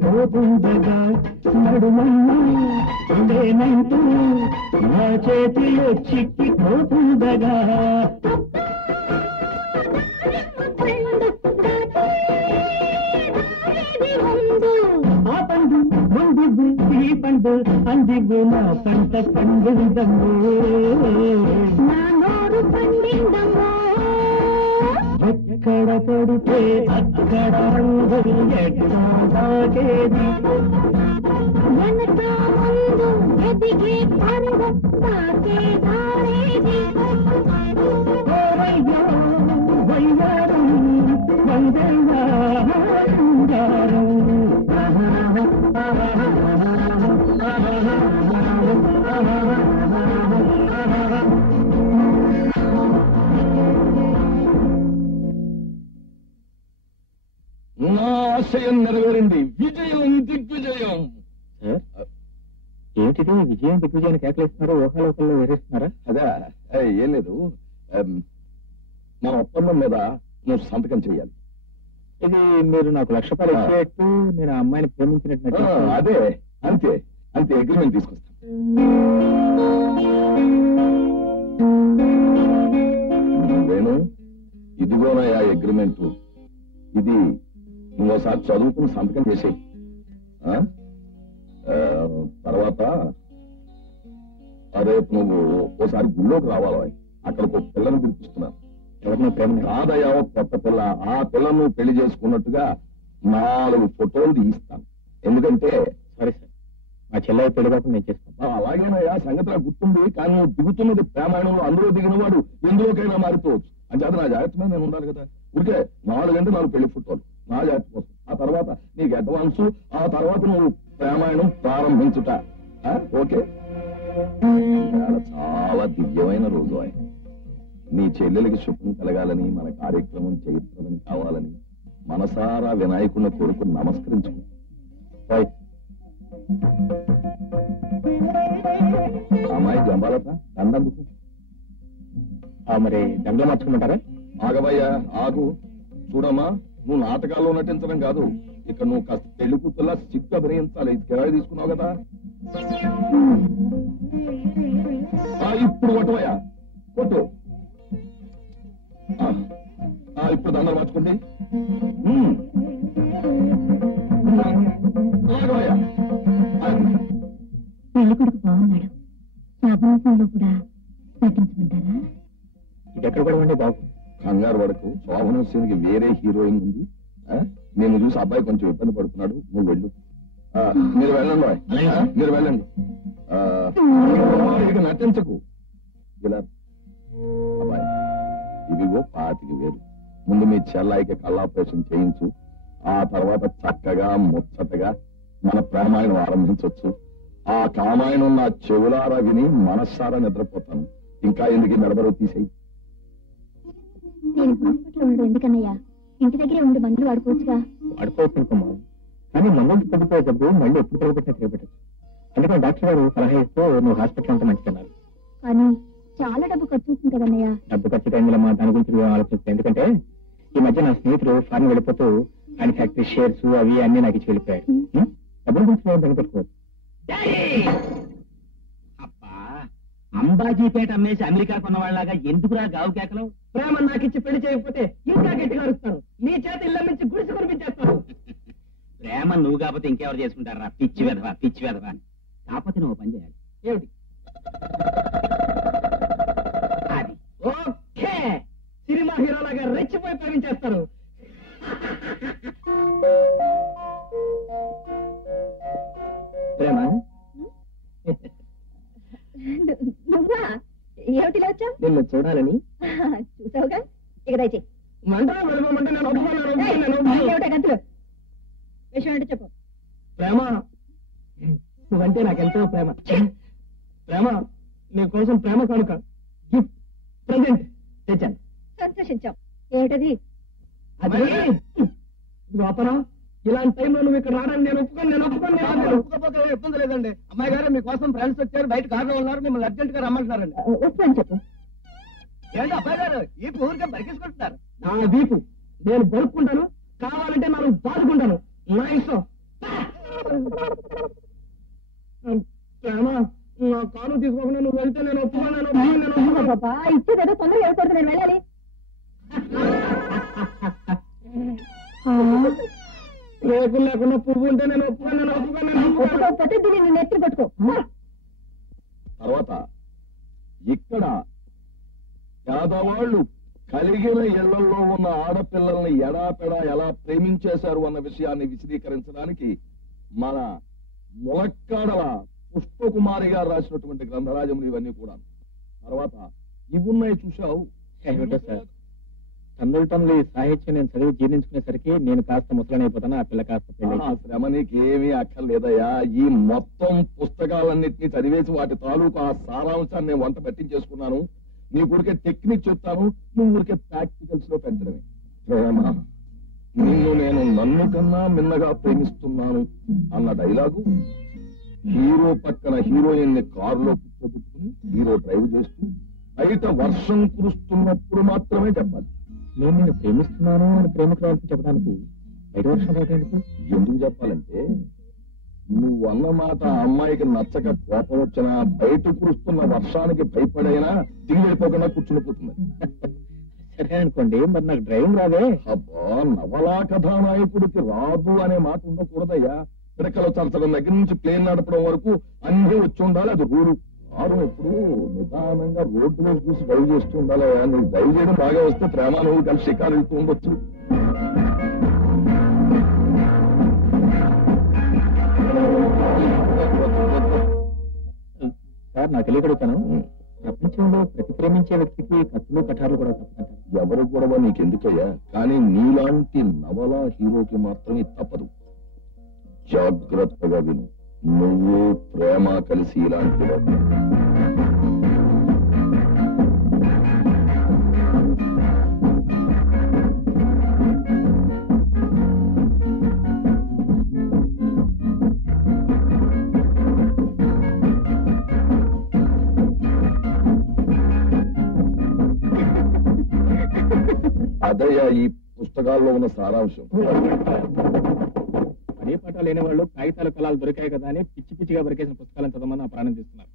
ఎర్రంటగా నడుమన్నంటూ నా చేతిలో చిక్కిపోతుండగా ఆ పండు ముందు ఈ పండు అందిగు నా పంట పండిందమ్మో నా నోరు పండిందమ్మో ఎక్కడ పడితే అక్కడ అందరూ ఎట్లా దాటేది వెనక ముందు ఎదిగే పర్వం దాటే దారేది వయ్యారం వందెల్లారం నా ఆశయం నెరవేరింది. విజయం దిగ్విజయం. ఏంటిది విజయం దిగ్విజయాన్ని కేకలేస్తున్నారు? ఊహాలోకల్లో వేరేస్తున్నారా? అదా ఏం లేదు, మన ఒప్పందం మీద నువ్వు సంతకం చెయ్యాలి. ఇది మీరు నాకు ₹1,00,000 ఇచ్చేట్టు నేను ఆ అమ్మాయిని ప్రేమించినట్టు. అదే అంతే అంతే, అగ్రిమెంట్ తీసుకొస్తాను. నేను ఇదిగోనయా అగ్రిమెంట్. ఇది నువ్వు ఒకసారి చదువుకుని సంతకం చేసేయి. తర్వాత రేపు నువ్వు ఓసారి గుళ్ళోకి రావాలి. అక్కడ ఒక పిల్లని పిలిపిస్తున్నాను. ఎవరిని ప్రేమ కాదయ్యా, కొత్త పిల్ల. ఆ పిల్లను నువ్వు పెళ్లి చేసుకున్నట్టుగా 4 ఫోటోలు తీయిస్తాను. ఎందుకంటే సరే సార్, మా చెల్లెలు పెళ్లి కాకుండా నేను చేస్తాను. అలాగేనయ్యా, సంగతి నాకు గుర్తుంది. కానీ నువ్వు దిగుతున్నది ప్రేమాయణంలో. అందులో దిగిన వాడు ఎందులోకైనా మారిపోవచ్చు. అంటే అది నా జాగ్రత్త మీద నేను ఉండాలి కదా. ఊరికే 4 గంటలు 4 పెళ్లి ఫోటోలు నా జాగ్రత్త కోసం. ఆ తర్వాత నీకు అడ్వాన్స్, ఆ తర్వాత నువ్వు ప్రేమాయణం ప్రారంభించుట. ఓకే? చాలా దివ్యమైన రోజు. నీ చెల్లెలకి శుభం కలగాలని, మన కార్యక్రమం చరిత్రని కావాలని మనసారా వినాయకుడిని కోరుకుని నమస్కరించుకో. అమ్మాయి జంబాలత దండందుకు. మరి దండలో మార్చుకుంటారా? ఆగవయ్యా ఆగు. చూడమ్మా, నువ్వు నాటకాల్లో నటించడం కాదు, ఇక్కడ నువ్వు కాస్త పెళ్లి కూతుల్లా సిగ్గు అభినయించాలి. కిరాయి తీసుకున్నావు కదా. ఇప్పుడు కొట్టవయ్యా, కొట్టు. ఇప్పుడు దండలు మార్చుకోండి. ఆగవయ్యా. పెళ్లి కొడుకు బాగున్నాడు. శోభనలో కూడా నటించమంటారా? ఇది ఎక్కడ కూడా ఉండే బాబు. కంగారు పడకు, శోభనం సీన్కి వేరే హీరోయిన్ ఉంది. నేను చూసి అబ్బాయి కొంచెం ఇబ్బంది పడుతున్నాడు. నువ్వు వెళ్ళు. మీరు వెళ్ళండి బాయ్, మీరు వెళ్ళండి. ఇక నటించకు. ఇలా అబ్బాయి, ఇదిగో 25,000. ముందు మీ చెల్లాయికి కళ్ళాపరేషన్ చేయించు. ఆ తర్వాత చక్కగా ముచ్చటగా మన ప్రేమాయణం ఆరంభించవచ్చు. ఆ కామాయణం నా చెవులారా విని మనస్సారా నిద్రపోతాను. ఇంకా ఎందుకు మెడబరు తీసేయి. నేను హాస్పిటల్ ఉండదు ఎందుకన్నయ్యా? ఇంటి దగ్గరే ఉండి మందులు వాడుకోవచ్చుగా. వాడుకోవచ్చు అనుకోమా, కానీ మందులు తగ్గిపోయే జబ్బు మళ్ళీ ఎప్పుడు తగ్గిపెట్టినా తగ్గిపెట్టచ్చు. అందుకని డాక్టర్ గారు సలహా ఇస్తూ నువ్వు హాస్పిటల్ ఉంటే మంచిదన్నారు. కానీ చాలా డబ్బు ఖర్చు అవుతుంది కదన్నయ్య. డబ్బు ఖర్చు టైంలో దాని గురించి ఆలోచిస్తాను. ఎందుకంటే ఈ మధ్య నా స్నేహితుడు ఫారెన్ వెళ్ళిపోతూ ఆయన ఫ్యాక్టరీ షేర్స్ అవి అన్ని నాకు ఇచ్చి వెళ్ళిపోయాడు. డబ్బుల గురించి తగ్గిపెట్టుకోవచ్చు. అబ్బా, అంబాజీపేట అమ్మేసి అమెరికా కొన్నవాళ్ళగా ఎందుకురా గావు కేకలు? ప్రేమ నాకిచ్చి పెళ్లి చేయకపోతే ఇంకా గట్టిగా అరుస్తాను. నీ చేత ఇళ్ళ నుంచి గుడిసి కురిపించేస్తాను. ప్రేమ నువ్వు కాకపోతే ఇంకెవరు చేసుకుంటారా? పిచ్చి వెధవా, పిచ్చి వెధవా. కాకపోతే నువ్వు పని చేయాలి. ఏమిటి? అది ఓకే, సినిమా హీరోలాగా రెచ్చిపోయి ప్రేమించేస్తారు. ప్రేమ నువ్వా? ఏమిటిలా వచ్చావు? నిన్ను చూడాలని. చూసావుగా, ఇక దయచేయి. మంటరా వెళ్ళిపోమంటే నేను ఒప్పుకున్నాను. గంతులు విషయం అంటే చెప్పు. ప్రేమ, నువ్వంటే నాకెంతో ప్రేమ. ప్రేమ, నీ కోసం ప్రేమ కానుక గిఫ్ట్ ప్రెజెంట్ తెచ్చాను. సంతోషించాం. ఏమిటది? అది గోపరం, ఇలాంటి టైంలో నువ్వు ఇక్కడ రావడానికి నేను ఒప్పుకోపోతే ఇబ్బంది లేదండి. అమ్మాయి గారు మీకోసం ఫ్రెండ్స్ వచ్చారు, బయట కార్లో ఉన్నారు, మిమ్మల్ని అర్జెంట్ గా రమ్మంటున్నారండి. వస్తాను చెప్పు. ఏంటి అబ్బాయి గారు ఈ ఊరికే బరికేసుకుంటున్నారు? నా దీపు నేను బరుక్కుంటాను, కావాలంటే మనం బాదుకుంటాను. నా ఇష్టం. నా కాను తీసుకోకుండా నువ్వు వెళ్తే నేను ఒప్పుకోను. బాబా ఇచ్చేదేదో తొందరగా వెళ్ళకూడదు, నేను వెళ్ళాలి. రేకులు లేకుండా పువ్వు ఉంటే నేను ఒప్పుకోకపోతే దీన్ని నెత్తి పట్టుకో. తర్వాత ఇక్కడ పేదవాళ్ళు కలిగిన ఇళ్లలో ఉన్న ఆడపిల్లల్ని ఎడాపెడా ఎలా ప్రేమించేశారు అన్న విషయాన్ని విశదీకరించడానికి మన ములక్కాడల పుష్పకుమారి గారు రాసినటువంటి గ్రంథరాజములు ఇవన్నీ కూడా. తర్వాత ఇవున్నాయి చూశావు. ఏమిటో సార్, టన్నులు ఈ సాహిత్యం నేను చదివి జీర్ణించుకునేసరికి నేను కాస్త ముసలనైపోతాను, ఆ పిల్ల కాస్త పెళ్లి. శ్రమ నీకేమీ అక్కర్లేదయ్యా. ఈ మొత్తం పుస్తకాలన్నింటినీ చదివేసి వాటి తాలూకు ఆ సారాంశాన్ని వంట పట్టించేసుకున్నాను. నీ ఊరికే టెక్నిక్ చెప్తాను, నువ్వు ఊరికే ప్రాక్టికల్స్ లో పెంచడమే. ప్రేమ నిన్ను నేను నన్ను కన్నా మిన్నగా ప్రేమిస్తున్నాను అన్న డైలాగు హీరో పక్కన హీరోయిన్ ని కారులో కూర్చోబెట్టుకుని హీరో డ్రైవ్ చేస్తూ బయట వర్షం కురుస్తున్నప్పుడు మాత్రమే చెప్పాలి. నేను నిన్ను ప్రేమిస్తున్నాను అని ప్రేమకు రావాల్సి చెప్పడానికి బయట వర్షం రావడానికి ఎందుకు చెప్పాలంటే నువ్వు అన్నమాట అమ్మాయికి నచ్చక కోపం వచ్చినా బయట కురుస్తున్న వర్షానికి భయపడైనా దిగి వెళ్ళిపోకుండా కూర్చుని పోతుంది. సరే అనుకోండి, మరి నాకు డ్రైవింగ్ రాదే. అబ్బా, నవలా కథానాయకుడికి రాదు అనే మాట ఉండకూడదయ్యా. పిడకలు చరచడం దగ్గర నుంచి ప్లేన్ నడపడం వరకు అన్ని వచ్చి ఉండాలి, అది రూలు. కారు ఎప్పుడు నిదానంగా రోడ్డు మీద చూసి డ్రైవ్ చేస్తూ ఉండాలి. నువ్వు డ్రైవ్ చేయడం బాగా వస్తే ప్రేమ నువ్వు కలిసి షికారు వెళ్తూ ఉండొచ్చు. సార్, నాకు తెలియగలుగుతాను, ప్రపంచంలో ప్రతి ప్రేమించే వ్యక్తికి కత్తులు కఠారులు కూడా తప్పుతుంటారు. ఎవరు గొడవ నీకెందుకయ్యా, కానీ నీలాంటి నవలా హీరోకి మాత్రమే తప్పదు. జాగ్రత్తగా విను. నువ్వు ప్రేమ కలిసి ఇలాంటి అదయ్యా ఈ పుస్తకాల్లో ఉన్న సారాంశం. పని పాట లేని వాళ్ళు కాగితాలు కళాలు దొరికాయి కదా అని పిచ్చి పిచ్చిగా దొరికేసిన పుస్తకాలను చదవమని నా ప్రాణం తీస్తున్నారు.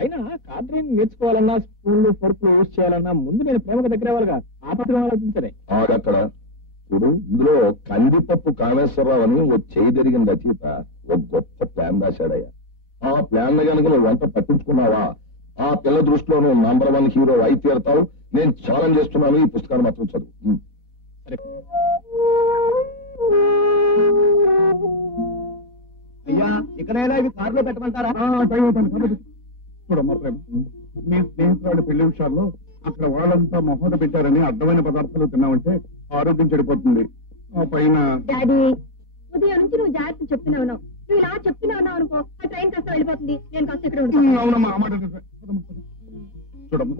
అయినా కార్ డ్రైవింగ్ నేర్చుకోవాలన్నా, స్పూన్లు ఫోర్కులు యూజ్ చేయాలన్నా ముందు నేను ప్రేమకు దగ్గర వాళ్ళగా ఆ పత్రం ఆలోచించలే. అక్కడ చూడు, ఇందులో కందిపప్పు కామేశ్వరరావు అని ఓ చేయి జరిగిన రచయిత ఒక గొప్ప ప్లాన్ రాశాడయ్యా. ఆ ప్లాన్ కనుక నువ్వు వంట పట్టించుకున్నావా, ఆ పిల్ల దృష్టిలో నువ్వు #1 హీరో అయి తీరుతావు. నేను ఛాలెంజ్ చేస్తున్నాను, ఈ పుస్తకాన్ని మాత్రం చదువు. అయ్యా, ఇక్కడైనా ఇవి కారులో పెట్టమంటారా? చూడమ్మా ప్రేమ, మీ స్నేహితురాలు పెళ్లి విషయాల్లో అక్కడ వాళ్ళంతా మొహోద పెట్టారని అడ్డమైన పదార్థాలు తిన్నామంటే ఆరోగ్యం చెడిపోతుంది. ఆ పైన డాడీ, ఉదయం నుంచి నువ్వు జాగ్రత్త చెప్తున్నావు, నువ్వు ఇలా చెప్తున్నావు అనుకో, ఆ ట్రైన్ కాస్త వెళ్ళిపోతుంది, నేను కాస్త ఇక్కడ ఉంటాను. అవునమ్మా, ఆ మాట చూడమ్మా,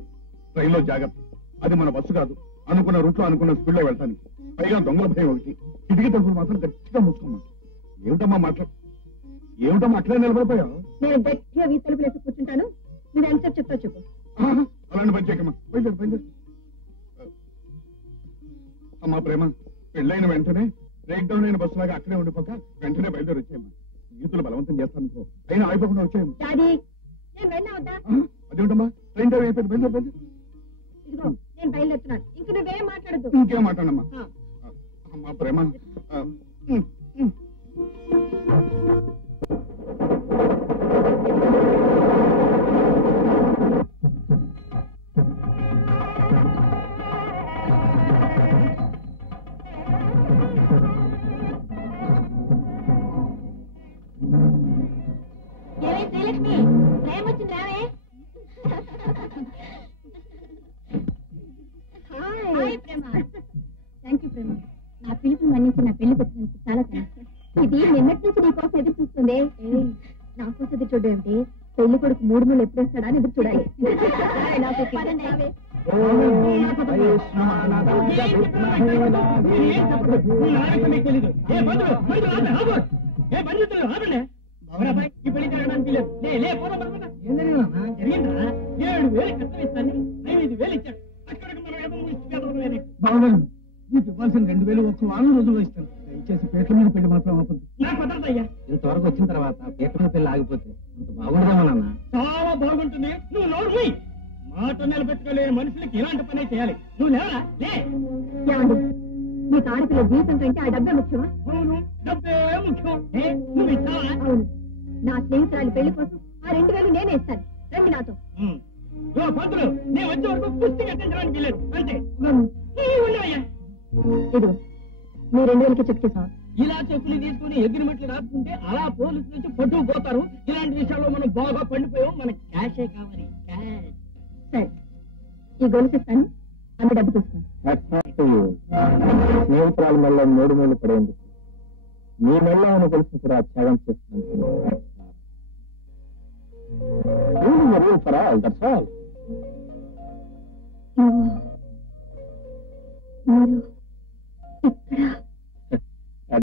ట్రైన్ లో జాగ్రత్త. అది మన బస్సు కాదు, అనుకున్న రూట్ లో అనుకున్న స్పీడ్ లో వెళ్తానికి. పైగా దొంగల భయం ఒకటి. కిటికీ తలుపులు మాత్రం గట్టిగా మూసుకోమ్మా. ఏమిటమ్మా అట్లా నిలబడిపోయావు? నేను గట్టిగా వీ తలుపులు వేసి కూర్చుంటాను, నువ్వు ఎంతసేపు చెప్తావు చెప్పు. అలాంటి పని చేయకమ్మా, బయలుదేరు. అమ్మా ప్రేమ, పెళ్ళైన వెంటనే బ్రేక్ డౌన్ అయిన బస్సు లాగా అక్కడే ఉండిపోక వెంటనే బయలుదేరి వచ్చేయమ్మా. స్నేహితులు బలవంతం చేస్తాను, అయినా అయిపోకుండా వచ్చేయమ్మా. డాడీ, నేను వెళ్ళా వద్దా? అదేమిటమ్మా, ట్రైన్ టైం అయిపోయింది, బయలుదేరు. ఇదిగో నేను బయలుదేరుతున్నాను, ఇంక నువ్వేం మాట్లాడద్దు. ఇంకేం మాట్లాడమ్మా. అమ్మా ప్రేమ, శ్రీలక్ష్మి, ప్రేమ వచ్చింది రావే. థ్యాంక్ యూ ప్రేమ, నా పిలుపు మన్నించి నా పెళ్లికి వచ్చినందుకు చాలా థ్యాంక్స్. ఇది నిన్నటి నుంచి నీ కోసం ఎదురు చూస్తుంది. నా కోసం ఎదురు చూడడం ఏంటి, పెళ్లి కొడుకు 3 మూడు ఎప్పుడు వస్తాడా అని ఎదురు చూడాలి. ఈ పెళ్లి జరగడానికి లేదు. జరిగిందా? 7,000 కష్టం ఇస్తాను, 5,000 ఇచ్చాడు. అక్కడికి మనం ఏదో బాగున్నాను. నీకు ఇవ్వాల్సిన 2,000 ఒక్క వారం రోజుల్లో ఇస్తాను. దయచేసి పేట్ల మీద పెళ్లి మాత్రం ఆపద్దు. నాకు కుదరదయ్యా. ఇంతవరకు వచ్చిన తర్వాత పేట్ల మీద పెళ్లి ఆగిపోతే అంత బాగుండదేమో నాన్న. చాలా బాగుంటుంది. నువ్వు నోరు మాట నిలబెట్టుకోలేని మనుషులకి ఇలాంటి పనే చేయాలి. నువ్వు లేవరా? లే. మీకు ఆడపిల్ల జీవితం కంటే ఆ డబ్బే ముఖ్యమా? అవును, డబ్బే ముఖ్యం. నువ్వు ఇస్తావా? అవును. నా స్నేహితురాలి పెళ్లి కోసం ఆ 2,000 నేనే ఇస్తాను. రండి నాతో. పంతులు, నేను వచ్చే వరకు పుష్టి కట్టించడానికి వెళ్ళలేదు. అంతే. ఉన్నాయ్యా. ఇదిగో మీ 2,000కి చెక్ చేసావా? ఇలా చెప్పులు తీసుకుని అగ్రిమెంట్లు రాసుకుంటే అలా పోలీసు నుంచి పట్టుకుపోతారు. ఇలాంటి విషయాల్లో మనం బాగా పండిపోయాం. మనకి క్యాషే కావాలి. క్యాష్. సరే, ఈ గొలుసు ఇస్తాను, అన్ని డబ్బు తీసుకోండి. స్నేహితురాల మెల్ల 3 పడేందుకు మీ మెల్ల ఉన్న గొలుసు కూడా త్యాగం చేస్తున్నాను. మీరు